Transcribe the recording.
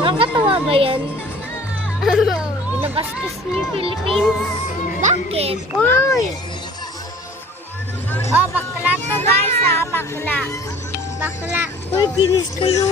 Nakakatawa ba yan? Binabastos niyo yung Philippines? Bakit? Uy! Oh, bakla to guys ha, bakla. Bakla. Uy, kinis kayo.